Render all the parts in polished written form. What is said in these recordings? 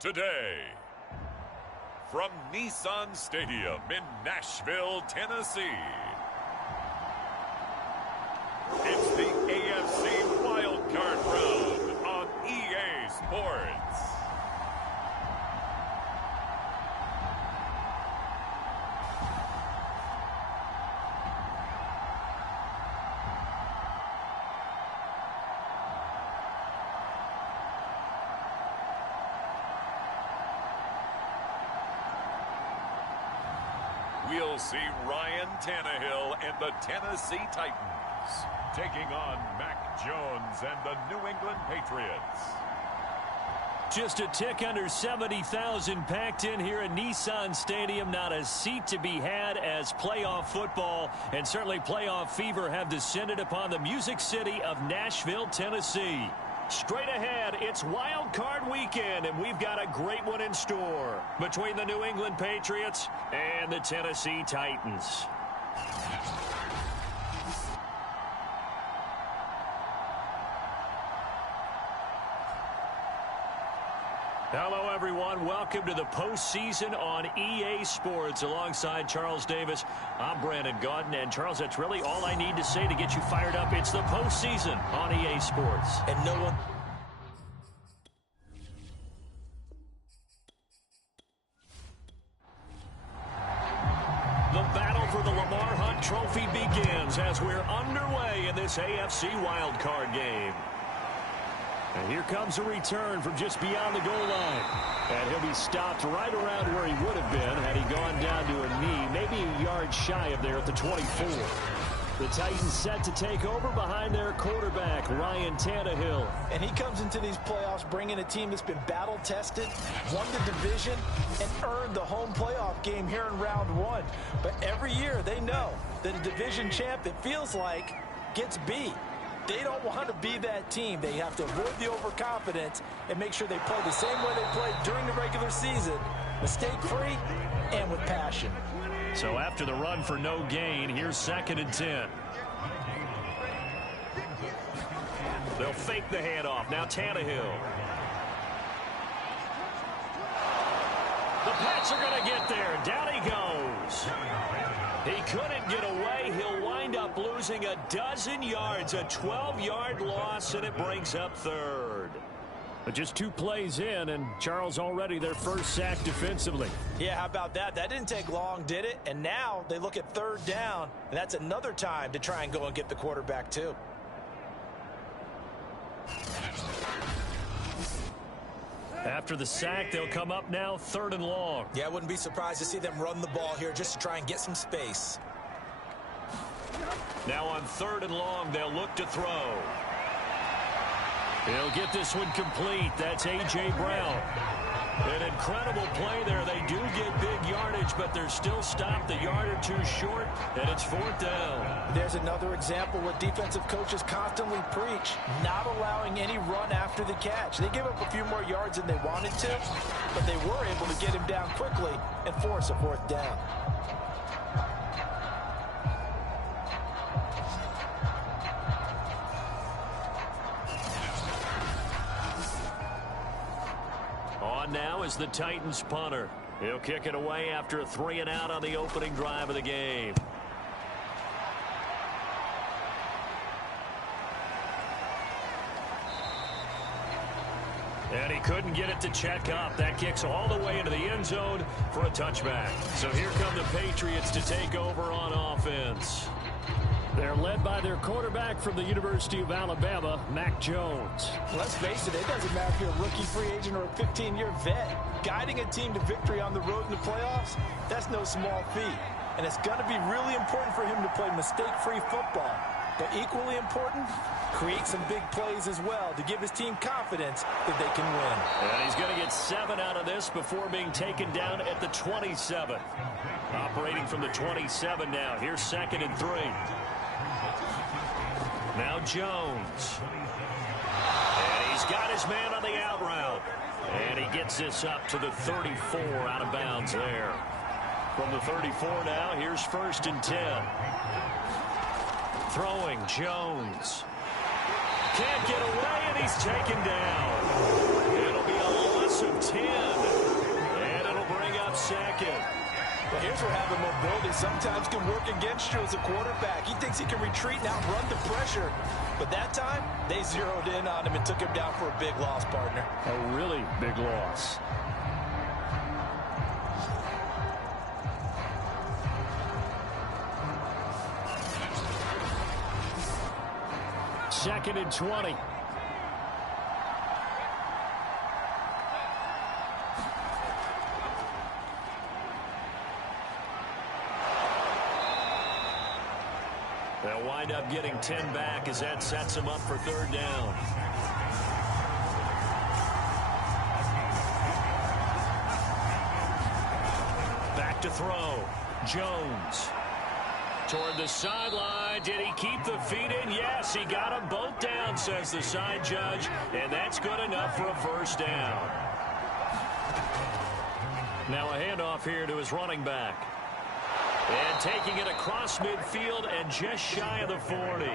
Today, from Nissan Stadium in Nashville, Tennessee, it's the AFC Wildcard round on EA Sports. We'll see Ryan Tannehill and the Tennessee Titans taking on Mac Jones and the New England Patriots. Just a tick under 70,000 packed in here at Nissan Stadium. Not a seat to be had as playoff football and certainly playoff fever have descended upon the Music City of Nashville, Tennessee. Straight ahead, it's Wild Card Weekend, and we've got a great one in store between the New England Patriots and the Tennessee Titans. Hello, everyone. Welcome to the postseason on EA Sports. Alongside Charles Davis, I'm Brandon Gaudin. And, Charles, that's really all I need to say to get you fired up. It's the postseason on EA Sports. And no one... The battle for the Lamar Hunt Trophy begins as we're underway in this AFC wildcard game. And here comes a return from just beyond the goal line. And he'll be stopped right around where he would have been had he gone down to a knee, maybe a yard shy of there at the 24. The Titans set to take over behind their quarterback, Ryan Tannehill. And he comes into these playoffs bringing a team that's been battle-tested, won the division, and earned the home playoff game here in round one. But every year they know that a division champ, it feels like, gets beat. They don't want to be that team. They have to avoid the overconfidence and make sure they play the same way they played during the regular season, mistake-free and with passion. So after the run for no gain, here's 2nd and 10. They'll fake the handoff. Now Tannehill. The Pats are going to get there. Down he goes. He couldn't get away. He'll wind up losing a dozen yards, a 12-yard loss, and it brings up 3rd. But just 2 plays in, and Charles already their first sack defensively. Yeah, how about that? That didn't take long, did it? And now they look at 3rd down, and that's another time to try and go and get the quarterback too. After the sack, they'll come up now 3rd and long. Yeah, I wouldn't be surprised to see them run the ball here just to try and get some space. Now on 3rd and long, they'll look to throw. He'll get this one complete. That's A.J. Brown. An incredible play there. They do get big yardage, but they're still stopped a yard or 2 short, and it's 4th down. There's another example what defensive coaches constantly preach, not allowing any run after the catch. They give up a few more yards than they wanted to, but they were able to get him down quickly and force a 4th down. On now is the Titans punter. He'll kick it away after a 3-and-out on the opening drive of the game. And he couldn't get it to check up. That kicks all the way into the end zone for a touchback. So here come the Patriots to take over on offense. They're led by their quarterback from the University of Alabama, Mac Jones. Let's face it, it doesn't matter if you're a rookie free agent or a 15-year vet. Guiding a team to victory on the road in the playoffs, that's no small feat. And it's going to be really important for him to play mistake-free football. But equally important, create some big plays as well to give his team confidence that they can win. And he's going to get 7 out of this before being taken down at the 27. Operating from the 27 now. Here's 2nd and 3. Now Jones. And he's got his man on the out route. And he gets this up to the 34 out of bounds there. From the 34 now, here's 1st and 10. Throwing Jones. Can't get away, and he's taken down. It'll be a loss loss of 10. And it'll bring up second. Well, here's where having mobility sometimes can work against you as a quarterback. He thinks he can retreat and outrun the pressure. But that time, they zeroed in on him and took him down for a big loss, partner. A really big loss. Second and 20. They'll wind up getting 10 back as that sets them up for third down. Back to throw. Jones. Toward the sideline. Did he keep the feet in? Yes, he got them both down, says the side judge. And that's good enough for a first down. Now a handoff here to his running back. And taking it across midfield and just shy of the 40.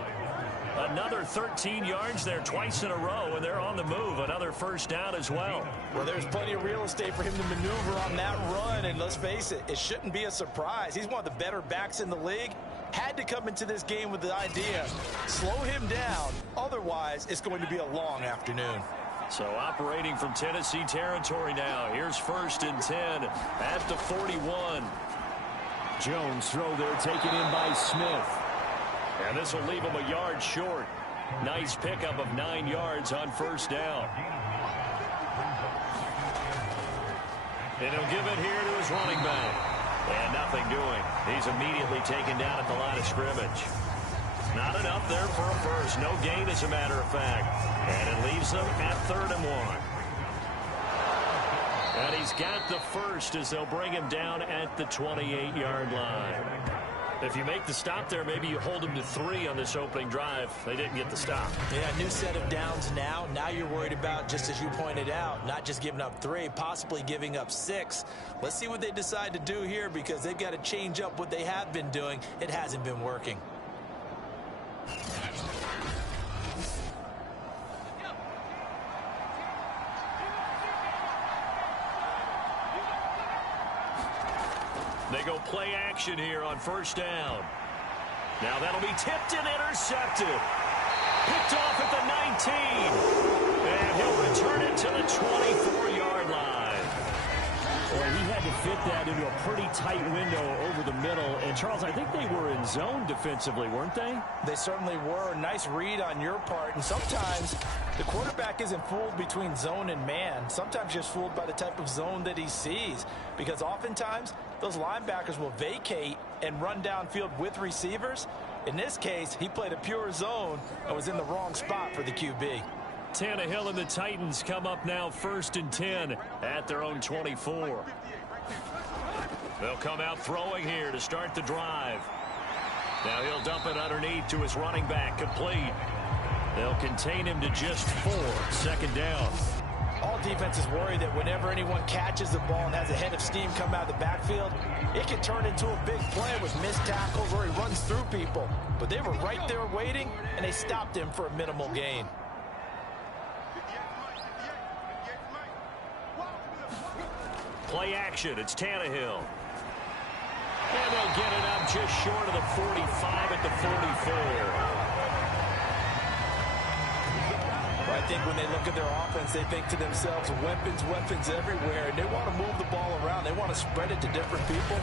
Another 13 yards there twice in a row, and they're on the move. Another first down as well. Well, there's plenty of real estate for him to maneuver on that run, and let's face it, it shouldn't be a surprise. He's one of the better backs in the league. Had to come into this game with the idea, slow him down, otherwise it's going to be a long afternoon. So operating from Tennessee territory now. Here's first and 10 at the 41. Jones throw there taken in by Smith. And this will leave him a yard short. Nice pickup of 9 yards on first down. And he'll give it here to his running back. And nothing doing. He's immediately taken down at the line of scrimmage. Not enough there for a first. No gain, as a matter of fact. And it leaves them at 3rd and 1. And he's got the first as they'll bring him down at the 28-yard line. If you make the stop there, maybe you hold him to 3 on this opening drive. They didn't get the stop. Yeah, new set of downs now. Now you're worried about, just as you pointed out, not just giving up 3, possibly giving up 6. Let's see what they decide to do here, because they've got to change up what they have been doing. It hasn't been working. They go play action here on first down. Now that'll be tipped and intercepted. Picked off at the 19. And he'll return it to the 24-yard line. Well, he had to fit that into a pretty tight window over the middle. And, Charles, I think they were in zone defensively, weren't they? They certainly were. Nice read on your part. And sometimes the quarterback isn't fooled between zone and man. Sometimes just fooled by the type of zone that he sees. Because oftentimes those linebackers will vacate and run downfield with receivers. In this case, he played a pure zone and was in the wrong spot for the QB. Tannehill and the Titans come up now 1st and 10 at their own 24. They'll come out throwing here to start the drive. Now he'll dump it underneath to his running back, complete. They'll contain him to just 4, 2nd down. All defenses worry that whenever anyone catches the ball and has a head of steam come out of the backfield, it can turn into a big play with missed tackles or he runs through people. But they were right there waiting, and they stopped him for a minimal gain. Play action. It's Tannehill. And they'll get it up just short of the 45 at the 44. I think when they look at their offense, they think to themselves, weapons everywhere, and they want to move the ball around. They want to spread it to different people,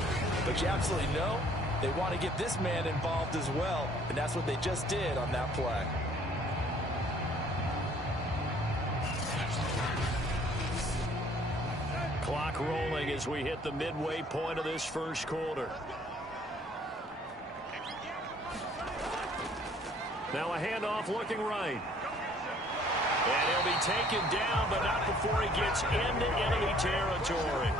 but you absolutely know they want to get this man involved as well, and that's what they just did on that play. Clock rolling as we hit the midway point of this first quarter. Now a handoff looking right. And he'll be taken down, but not before he gets into enemy territory.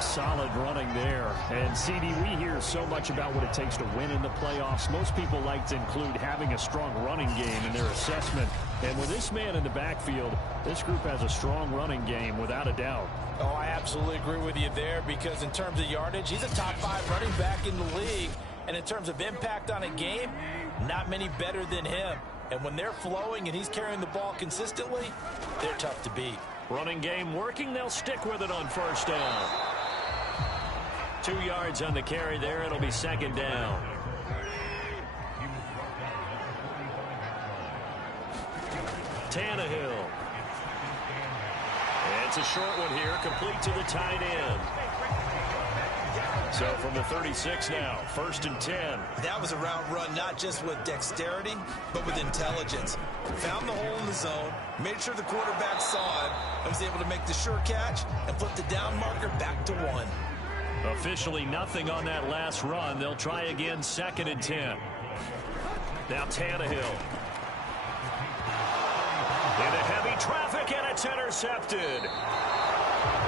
Solid running there. And, CD, we hear so much about what it takes to win in the playoffs. Most people like to include having a strong running game in their assessment. And with this man in the backfield, this group has a strong running game, without a doubt. Oh, I absolutely agree with you there, because in terms of yardage, he's a top 5 running back in the league. And in terms of impact on a game, not many better than him. And when they're flowing and he's carrying the ball consistently, they're tough to beat. Running game working. They'll stick with it on first down. 2 yards on the carry there. It'll be second down. Tannehill. It's a short one here, complete to the tight end. So from the 36 now, 1st and 10. That was a route run, not just with dexterity, but with intelligence. Found the hole in the zone, made sure the quarterback saw it, and was able to make the sure catch and flip the down marker back to 1. Officially nothing on that last run. They'll try again, 2nd and 10. Now Tannehill. Into heavy traffic, and it's intercepted.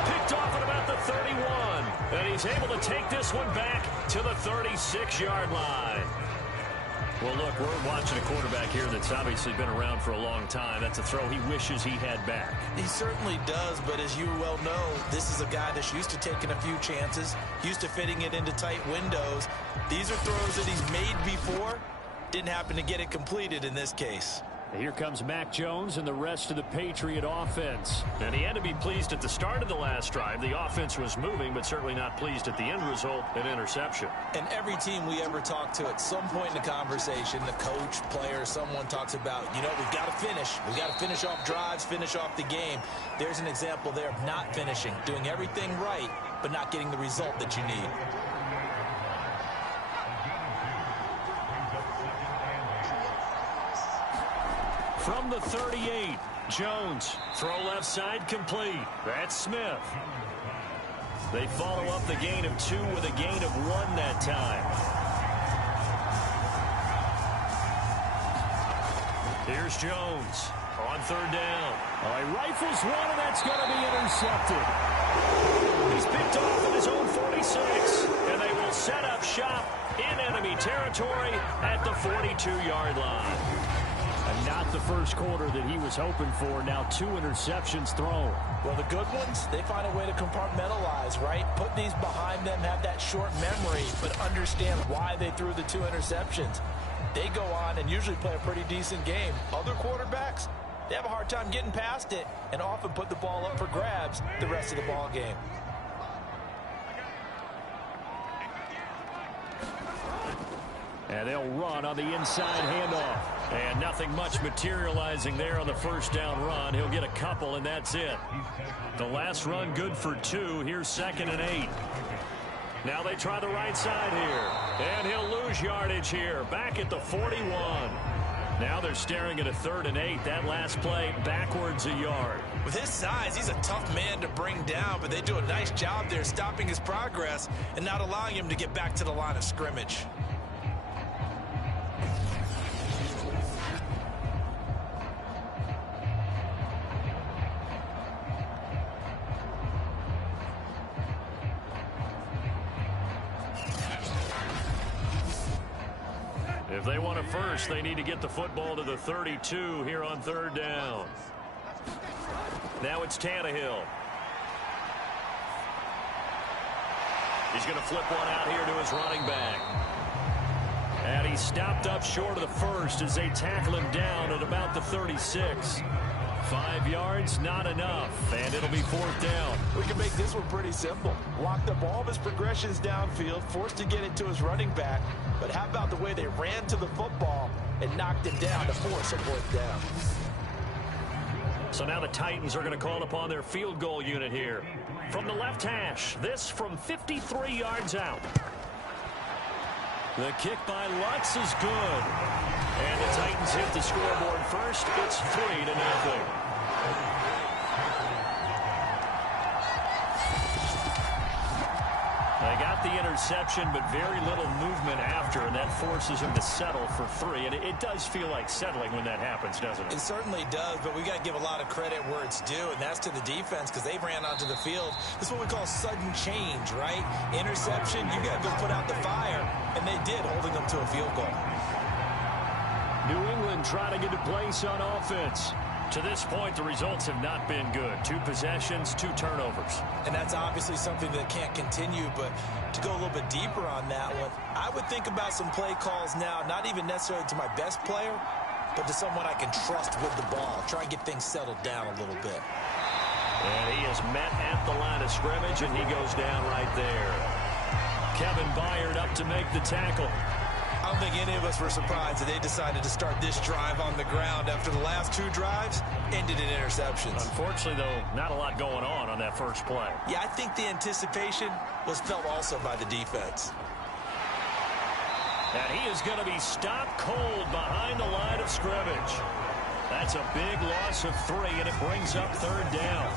Picked off at about the 31. And he's able to take this one back to the 36-yard line. Well, look, we're watching a quarterback here that's obviously been around for a long time. That's a throw he wishes he had back. He certainly does, but as you well know, this is a guy that's used to taking a few chances, used to fitting it into tight windows. These are throws that he's made before. Didn't happen to get it completed in this case. Here comes Mac Jones and the rest of the Patriot offense. And he had to be pleased at the start of the last drive. The offense was moving, but certainly not pleased at the end result, an interception. And every team we ever talk to at some point in the conversation, the coach, player, someone talks about, you know, we've got to finish. We've got to finish off drives, finish off the game. There's an example there of not finishing, doing everything right, but not getting the result that you need. From the 38, Jones, throw left side complete. That's Smith. They follow up the gain of 2 with a gain of 1 that time. Here's Jones on 3rd down. He rifles one, and that's going to be intercepted. He's picked off at his own 46, and they will set up shop in enemy territory at the 42-yard line. And not the first quarter that he was hoping for. Now 2 interceptions thrown. Well, the good ones, they find a way to compartmentalize, right? Put these behind them, have that short memory, but understand why they threw the 2 interceptions. They go on and usually play a pretty decent game. Other quarterbacks, they have a hard time getting past it and often put the ball up for grabs the rest of the ball game. And they'll run on the inside handoff. And nothing much materializing there on the first down run. He'll get a couple, and that's it. The last run good for 2. Here's 2nd and 8. Now they try the right side here. And he'll lose yardage here. Back at the 41. Now they're staring at a 3rd and 8. That last play backwards a yard. With his size, he's a tough man to bring down, but they do a nice job there stopping his progress and not allowing him to get back to the line of scrimmage. If they want a first, they need to get the football to the 32 here on 3rd down. Now it's Tannehill. He's going to flip one out here to his running back. And he's stopped up short of the first as they tackle him down at about the 36. 5 yards, not enough, and it'll be 4th down. We can make this one pretty simple. Locked up all of his progressions downfield, forced to get it to his running back. But how about the way they ran to the football and knocked him down to force a 4th down? So now the Titans are going to call upon their field goal unit here. From the left hash, this from 53 yards out. The kick by Lutz is good. And the Titans hit the scoreboard first. It's 3-0. They got the interception, but very little movement after, and that forces him to settle for 3. And it does feel like settling when that happens, doesn't it? It certainly does, but we got to give a lot of credit where it's due, and that's to the defense because they ran onto the field. This is what we call sudden change, right? Interception, you got to go put out the fire, and they did, holding them to a field goal. New England trying to get a place on offense. To this point, the results have not been good. 2 possessions, 2 turnovers. And that's obviously something that can't continue, but to go a little bit deeper on that one, I would think about some play calls now, not even necessarily to my best player, but to someone I can trust with the ball. Try and get things settled down a little bit. And he is met at the line of scrimmage, and he goes down right there. Kevin Byard up to make the tackle. I don't think any of us were surprised that they decided to start this drive on the ground after the last 2 drives ended in interceptions. Unfortunately, though, not a lot going on that first play. Yeah, I think the anticipation was felt also by the defense. And he is going to be stopped cold behind the line of scrimmage. That's a big loss of 3, and it brings up 3rd down.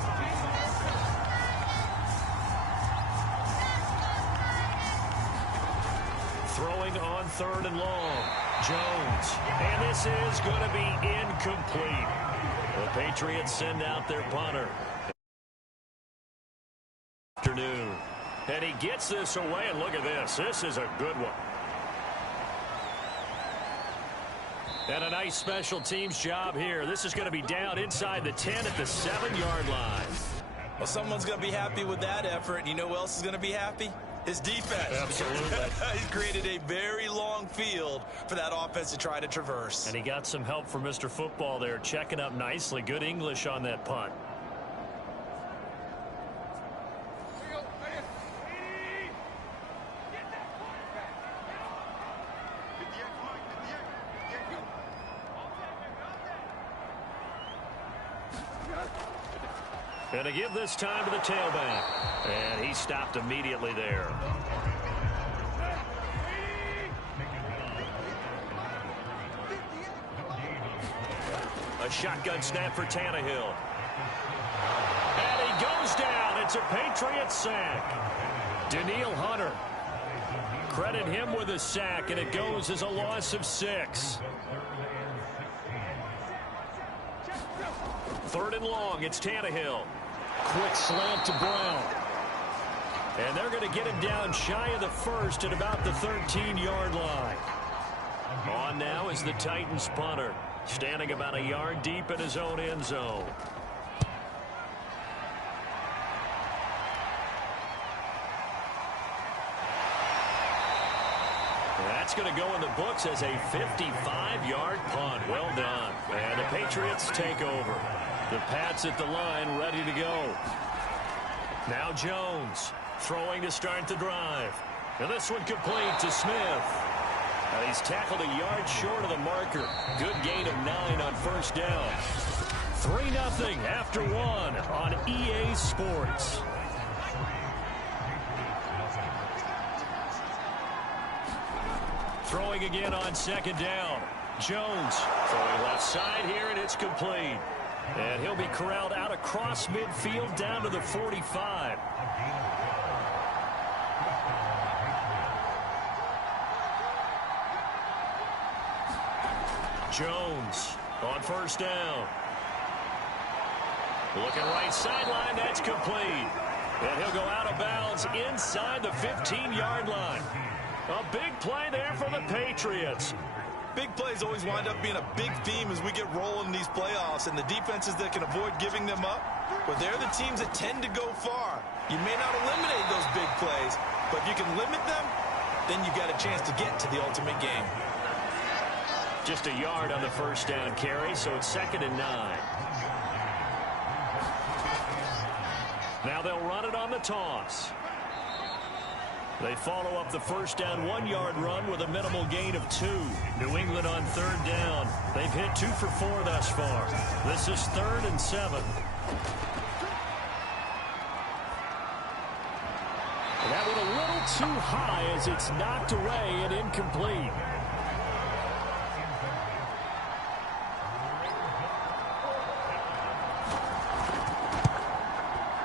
Throwing on 3rd and long. Jones. And this is going to be incomplete. The Patriots send out their punter. Afternoon. And he gets this away, and look at this. This is a good one. And a nice special teams job here. This is going to be down inside the 10 at the 7-yard line. Well, someone's going to be happy with that effort. And you know who else is going to be happy? His defense. Absolutely. He's created a very long field for that offense to try to traverse. And he got some help from Mr. Football there, checking up nicely. Good English on that punt. And to give this time to the tailback. And he stopped immediately there. A shotgun snap for Tannehill. And he goes down. It's a Patriots sack. Daniil Hunter. Credit him with a sack, and it goes as a loss of 6. 3rd and long. It's Tannehill. Quick slant to Brown. And they're going to get him down shy of the 1st at about the 13-yard line. On now is the Titans punter, standing about a yard deep in his own end zone. That's going to go in the books as a 55-yard punt. Well done. And the Patriots take over. The Pats at the line, ready to go. Now Jones throwing to start the drive. And this one complete to Smith. And he's tackled a yard short of the marker. Good gain of 9 on 1st down. 3-0 after 1 on EA Sports. Throwing again on 2nd down. Jones throwing left side here, and it's complete. And he'll be corralled out across midfield down to the 45. Jones on 1st down. Looking right sideline, that's complete. And he'll go out of bounds inside the 15-yard line. A big play there for the Patriots. Big plays always wind up being a big theme as we get rolling in these playoffs, and the defenses that can avoid giving them up, well, they're the teams that tend to go far. You may not eliminate those big plays, but if you can limit them, then you got a chance to get to the ultimate game. Just a yard on the 1st down carry, so it's 2nd and 9. Now they'll run it on the toss. They follow up the 1st down 1-yard run with a minimal gain of 2. New England on 3rd down. They've hit 2 for 4 thus far. This is 3rd and 7. And that went a little too high as it's knocked away and incomplete.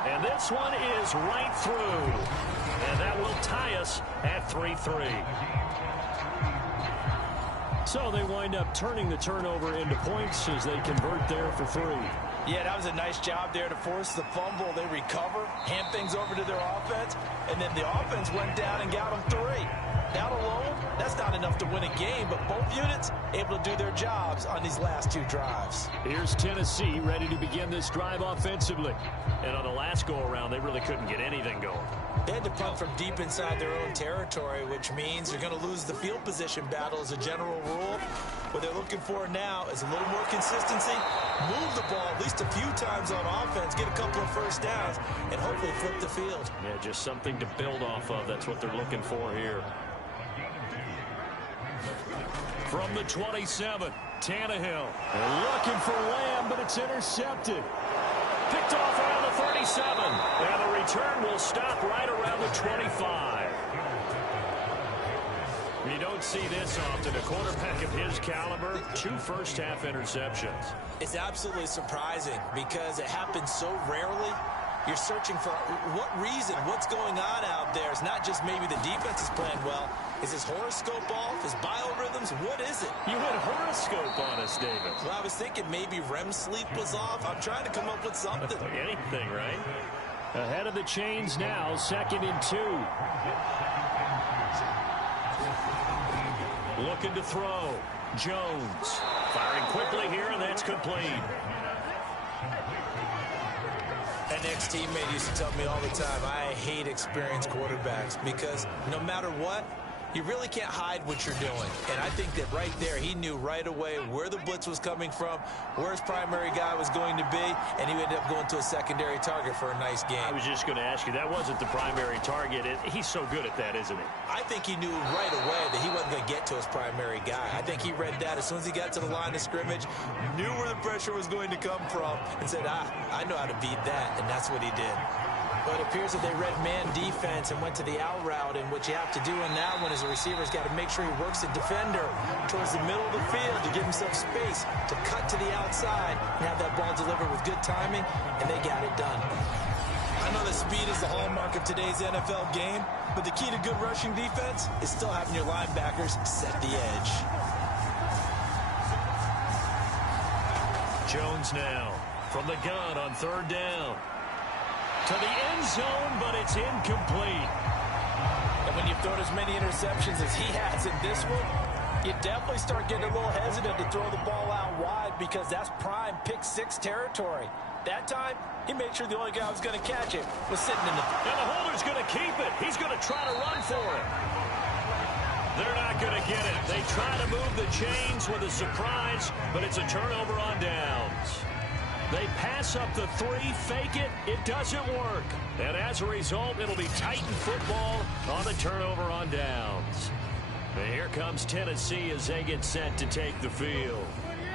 And this one is right through. And that will tie us at 3-3. So they wind up turning the turnover into points as they convert there for 3. Yeah, that was a nice job there to force the fumble. They recover, hand things over to their offense, and then the offense went down and got them 3. That alone, that's not enough. enough to win a game, but both units able to do their jobs on these last two drives. Here's Tennessee ready to begin this drive offensively. And on the last go-around, they really couldn't get anything going. They had to punt from deep inside their own territory, which means they're going to lose the field position battle as a general rule. What they're looking for now is a little more consistency, move the ball at least a few times on offense, get a couple of first downs, and hopefully flip the field. Yeah, just something to build off of. That's what they're looking for here. From the 27, Tannehill. They're looking for Lamb, but it's intercepted. Picked off around the 37. And the return will stop right around the 25. You don't see this often. A quarterback of his caliber, 2 first-half interceptions. It's absolutely surprising because it happens so rarely. You're searching for what reason, what's going on out there. It's not just maybe the defense is playing well. Is his horoscope off? His biorhythms? What is it? You went horoscope on us, David. Well, I was thinking maybe REM sleep was off. I'm trying to come up with something. Anything, right? Ahead of the chains now, 2nd and 2. Looking to throw. Jones firing quickly here, and that's complete. An ex-teammate used to tell me all the time, I hate experienced quarterbacks because no matter what, you really can't hide what you're doing. And I think that right there, he knew right away where the blitz was coming from, where his primary guy was going to be, and he ended up going to a secondary target for a nice game. I was just going to ask you, that wasn't the primary target. He's so good at that, isn't he? I think he knew right away that he wasn't going to get to his primary guy. I think he read that as soon as he got to the line of scrimmage, knew where the pressure was going to come from, and said, I know how to beat that, and that's what he did. But it appears that they read man defense and went to the out route, and what you have to do on that one is the receiver's got to make sure he works the defender towards the middle of the field to give himself space to cut to the outside and have that ball delivered with good timing, and they got it done. I know that speed is the hallmark of today's NFL game, but the key to good rushing defense is still having your linebackers set the edge. Jones now from the gun on 3rd down. To the end zone, but it's incomplete. And when you've thrown as many interceptions as he has in this one, you definitely start getting a little hesitant to throw the ball out wide because that's prime pick-6 territory. That time, he made sure the only guy who was going to catch it was sitting in the... And the holder's going to keep it. He's going to try to run for it. They're not going to get it. They try to move the chains with a surprise, but it's a turnover on downs. They pass up the 3, fake it, it doesn't work. And as a result, it'll be Titan football on the turnover on downs. And here comes Tennessee as they get set to take the field.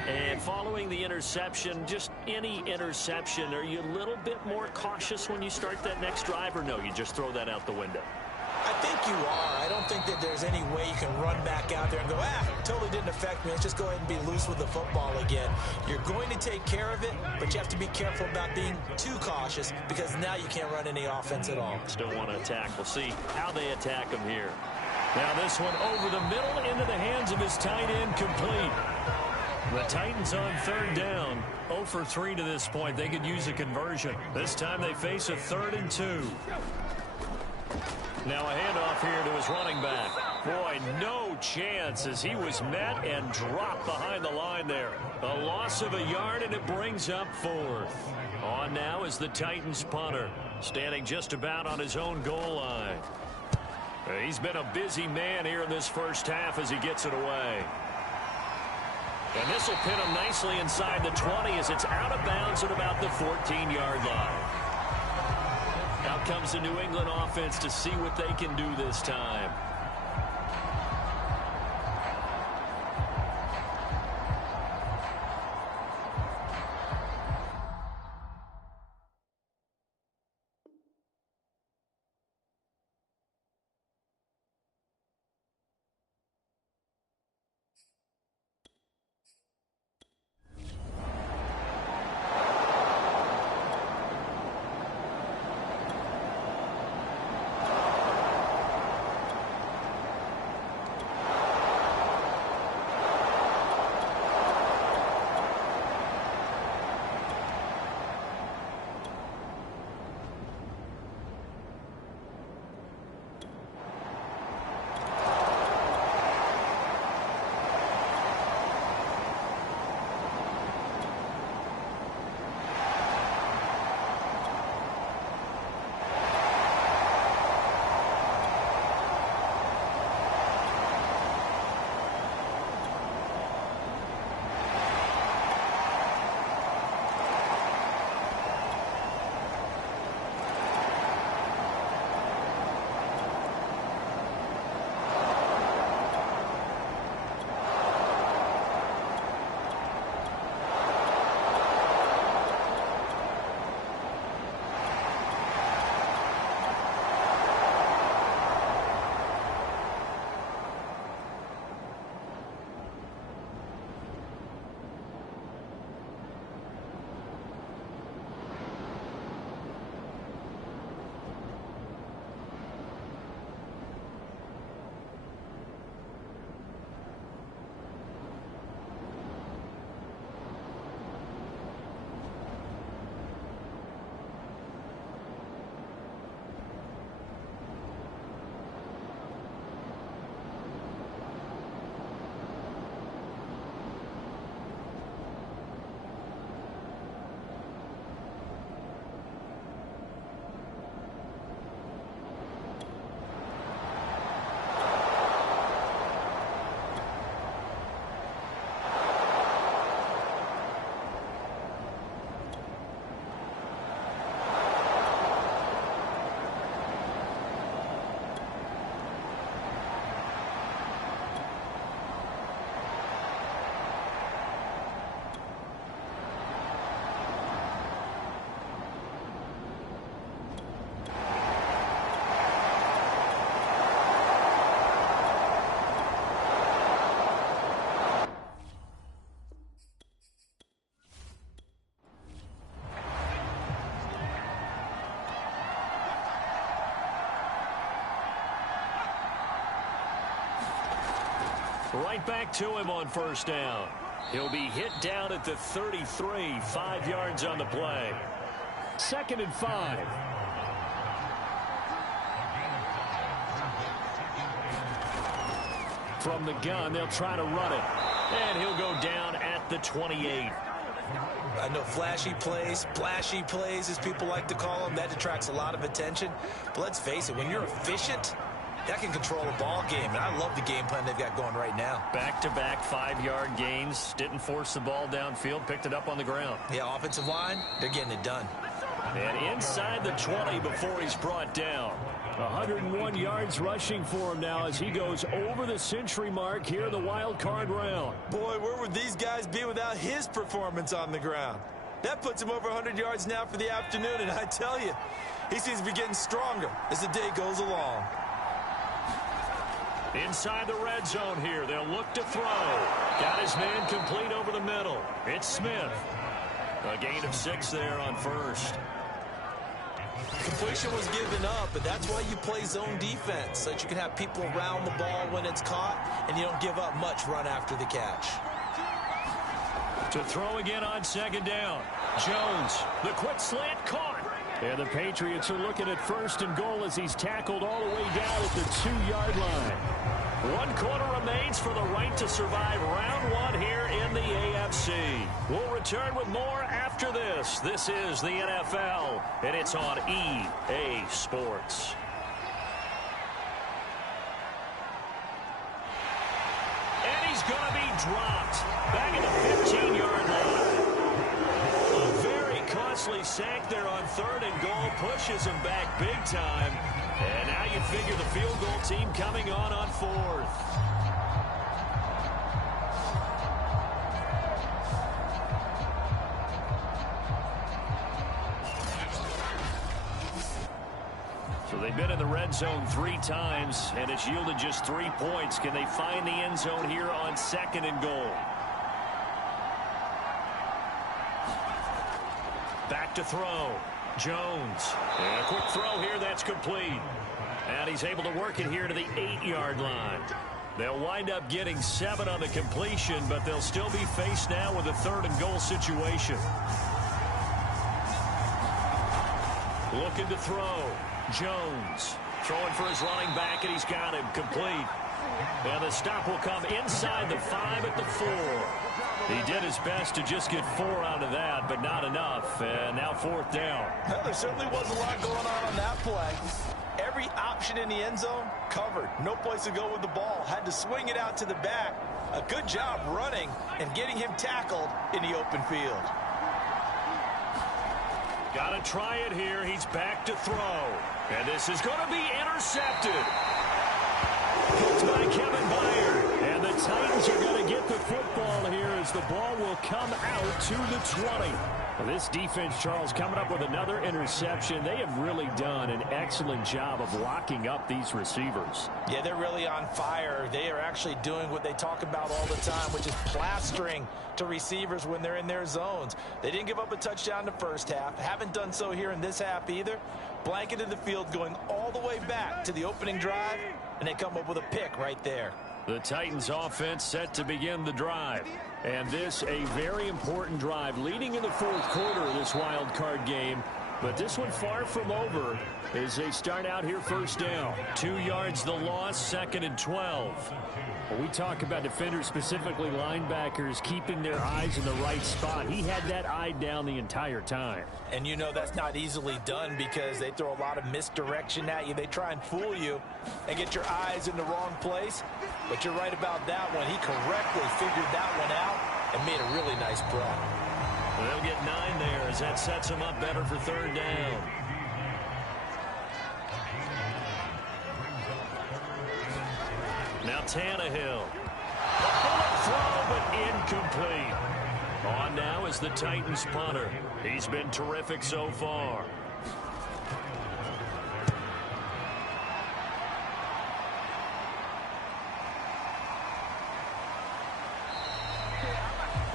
And following the interception, just any interception, are you a little bit more cautious when you start that next drive, or no, you just throw that out the window? I think you are. I don't think that there's any way you can run back out there and go, totally didn't affect me. Let's just go ahead and be loose with the football again. You're going to take care of it, but you have to be careful about being too cautious because now you can't run any offense at all. Still want to attack. We'll see how they attack them here. Now this one over the middle into the hands of his tight end, complete. The Titans on 3rd down. 0 for 3 to this point. They could use a conversion. This time they face a 3rd and 2. Now a handoff here to his running back. Boy, no chance as he was met and dropped behind the line there. A loss of a yard, and it brings up 4th. On now is the Titans punter, standing just about on his own goal line. He's been a busy man here in this first half as he gets it away. And this will pin him nicely inside the 20 as it's out of bounds at about the 14-yard line. Out comes the New England offense to see what they can do this time. Right back to him on first down. He'll be hit down at the 33, 5 yards on the play. 2nd and 5. From the gun, they'll try to run it. And he'll go down at the 28. I know flashy plays, splashy plays, as people like to call them, that attracts a lot of attention. But let's face it, when you're efficient, that can control a ball game. And I love the game plan they've got going right now. Back-to-back 5-yard gains. Didn't force the ball downfield. Picked it up on the ground. Yeah, offensive line, they're getting it done. And inside the 20 before he's brought down. 101 yards rushing for him now as he goes over the century mark here in the wild card round. Boy, where would these guys be without his performance on the ground? That puts him over 100 yards now for the afternoon, and I tell you, he seems to be getting stronger as the day goes along. Inside the red zone here, they'll look to throw. Got his man complete over the middle. It's Smith. A gain of 6 there on first. Completion was given up, but that's why you play zone defense, so that you can have people around the ball when it's caught, and you don't give up much run after the catch. To throw again on 2nd down. Jones, the quick slant caught. And the Patriots are looking at 1st and goal as he's tackled all the way down at the 2-yard line. 1 quarter remains for the right to survive round 1 here in the AFC. We'll return with more after this. This is the NFL, and it's on EA Sports. And he's going to be dropped back at the 15-yard line. A very costly sack there on 3rd and goal pushes him back big time. And now you figure the field goal team coming on 4th. So they've been in the red zone 3 times, and it's yielded just 3 points. Can they find the end zone here on 2nd and goal? Back to throw. Jones. And a quick throw here that's complete. And he's able to work it here to the 8-yard line. They'll wind up getting 7 on the completion, but they'll still be faced now with a 3rd and goal situation. Looking to throw. Jones. Throwing for his running back, and he's got him complete. And the stop will come inside the 5 at the 4. He did his best to just get 4 out of that, but not enough. And now 4th down. Well, there certainly was a lot going on that play. Every option in the end zone covered. No place to go with the ball. Had to swing it out to the back. A good job running and getting him tackled in the open field. Got to try it here. He's back to throw. And this is going to be intercepted. Picked by Kevin Byard. And the Titans are going to get the football here as the ball will come out to the 20. Well, this defense, Charles, coming up with another interception. They have really done an excellent job of locking up these receivers. Yeah, they're really on fire. They are actually doing what they talk about all the time, which is plastering to receivers when they're in their zones. They didn't give up a touchdown in the first half. Haven't done so here in this half either. Blanketed the field going all the way back to the opening drive, and they come up with a pick right there. The Titans offense set to begin the drive. And this a very important drive leading in the 4th quarter of this wild card game. But this one far from over as they start out here 1st down. 2 yards the loss, 2nd and 12. When we talk about defenders, specifically linebackers, keeping their eyes in the right spot, he had that eye down the entire time. And you know that's not easily done because they throw a lot of misdirection at you. They try and fool you and get your eyes in the wrong place. But you're right about that one. He correctly figured that one out and made a really nice play. They'll get 9 there as that sets them up better for 3rd down. Now Tannehill. A bullet throw, but incomplete. On now is the Titans punter. He's been terrific so far.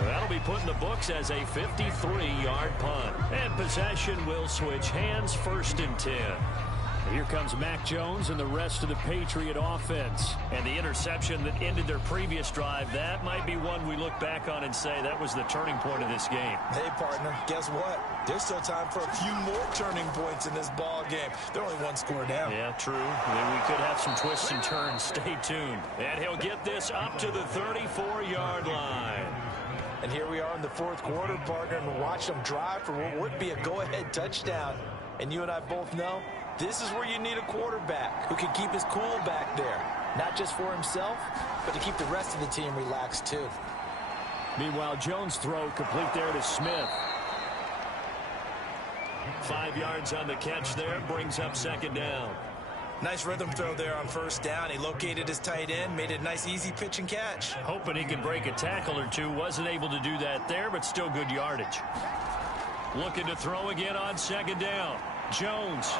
That'll be put in the books as a 53-yard punt. And possession will switch hands, 1st and 10. Here comes Mac Jones and the rest of the Patriot offense. And the interception that ended their previous drive, that might be one we look back on and say that was the turning point of this game. Hey, partner, guess what? There's still time for a few more turning points in this ball game. They're only one score down. Yeah, true. We could have some twists and turns. Stay tuned. And he'll get this up to the 34-yard line. And here we are in the fourth quarter, partner, and watch them drive for what would be a go-ahead touchdown. And you and I both know this is where you need a quarterback who can keep his cool back there. Not just for himself, but to keep the rest of the team relaxed, too. Meanwhile, Jones' throw complete there to Smith. 5 yards on the catch there, brings up second down. Nice rhythm throw there on first down. He located his tight end, made it a nice easy pitch and catch. Hoping he could break a tackle or two. Wasn't able to do that there, but still good yardage. Looking to throw again on second down. Jones.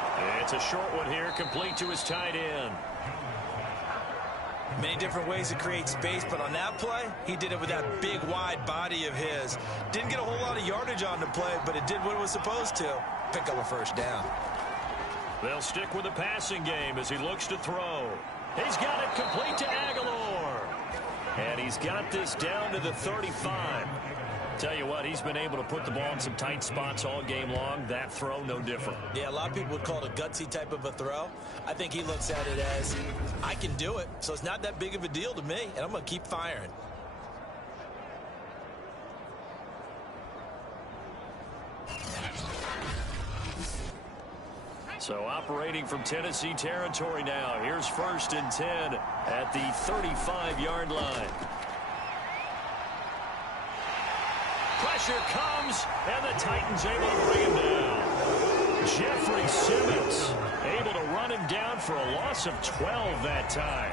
It's a short one here, complete to his tight end. Many different ways to create space, but on that play, he did it with that big, wide body of his. Didn't get a whole lot of yardage on the play, but it did what it was supposed to. Pick up a first down. They'll stick with the passing game as he looks to throw. He's got it complete to Aguilar. And he's got this down to the 35. Tell you what, he's been able to put the ball in some tight spots all game long. That throw, no different. Yeah, a lot of people would call it a gutsy type of a throw. I think he looks at it as, I can do it, so it's not that big of a deal to me, and I'm going to keep firing. So operating from Tennessee territory now. Here's 1st and 10 at the 35-yard line. Pressure comes, and the Titans able to bring him down. Jeffrey Simmons able to run him down for a loss of 12 that time.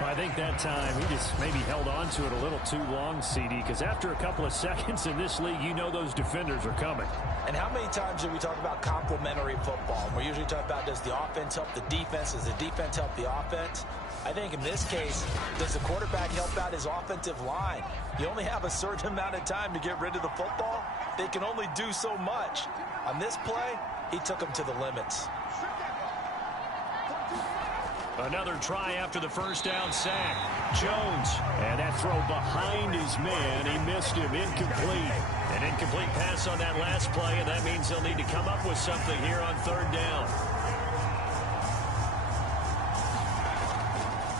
I think that time he just maybe held on to it a little too long, CD, because after a couple of seconds in this league, you know those defenders are coming. And how many times do we talk about complementary football? We're usually talking about, does the offense help the defense? Does the defense help the offense? I think in this case, does the quarterback help out his offensive line? You only have a certain amount of time to get rid of the football. They can only do so much. On this play, he took them to the limits. Another try after the first down sack. Jones. And that throw behind his man. He missed him. Incomplete. An incomplete pass on that last play, and that means they'll need to come up with something here on third down.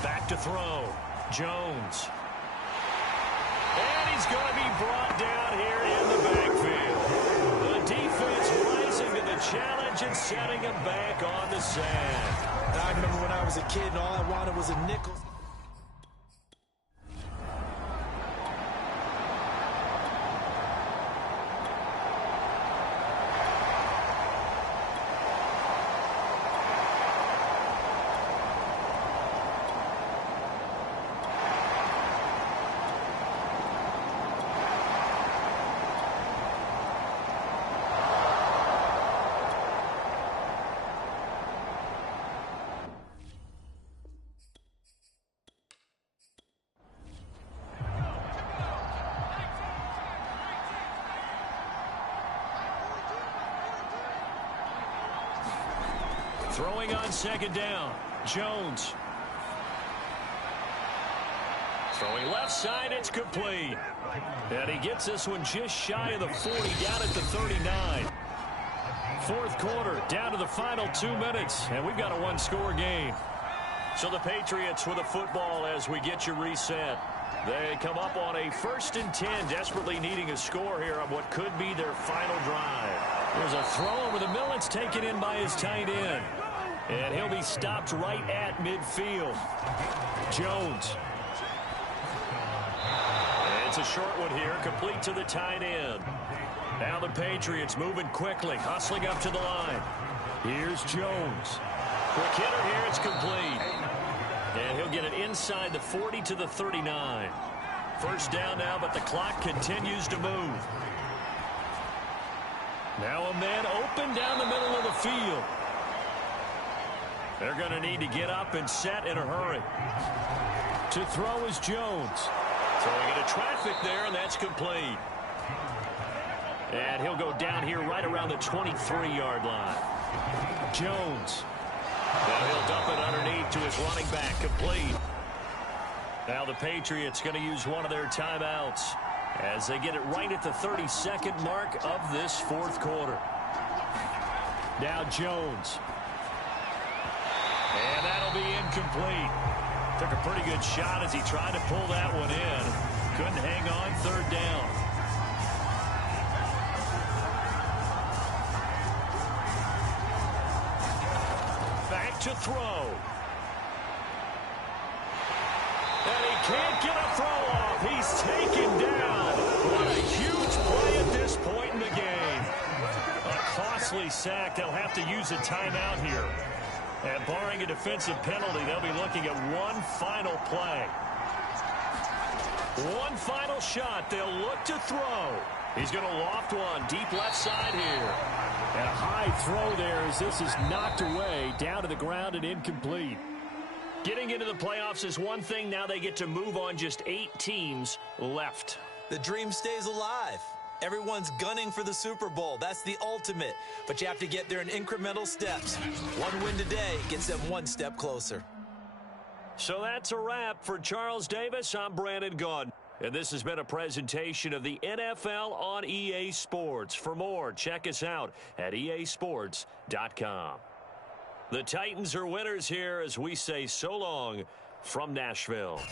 Back to throw. Jones. And he's going to be brought down here in the backfield. The defense rising to the challenge and setting him back on the sand. I remember when I was a kid and all I wanted was a nickel. Throwing on second down. Jones. Throwing left side, it's complete. And he gets this one just shy of the 40, down at the 39. Fourth quarter, down to the final 2 minutes, and we've got a one-score game. So the Patriots with the football as we get you reset. They come up on a 1st and 10, desperately needing a score here on what could be their final drive. There's a throw over the middle. It's taken in by his tight end. And he'll be stopped right at midfield. Jones. It's a short one here, complete to the tight end. Now the Patriots moving quickly, hustling up to the line. Here's Jones. Quick hitter here, it's complete. And he'll get it inside the 40 to the 39. First down now, but the clock continues to move. Now a man open down the middle of the field. They're going to need to get up and set in a hurry. To throw is Jones. Throwing into traffic there, and that's complete. And he'll go down here right around the 23-yard line. Jones. Now he'll dump it underneath to his running back, complete. Now the Patriots going to use one of their timeouts as they get it right at the 32nd mark of this fourth quarter. Now Jones. And that'll be incomplete. Took a pretty good shot as he tried to pull that one in. Couldn't hang on, third down. Back to throw. And he can't get a throw off. He's taken down. What a huge play at this point in the game. A costly sack. They'll have to use a timeout here. And barring a defensive penalty, they'll be looking at one final play. One final shot. They'll look to throw. He's going to loft one deep left side here. And a high throw there as this is knocked away down to the ground and incomplete. Getting into the playoffs is one thing. Now they get to move on. Just 8 teams left. The dream stays alive. Everyone's gunning for the Super Bowl. That's the ultimate. But you have to get there in incremental steps. One win today gets them one step closer. So that's a wrap for Charles Davis. I'm Brandon Gaudin. And this has been a presentation of the NFL on EA Sports. For more, check us out at easports.com. The Titans are winners here as we say so long from Nashville.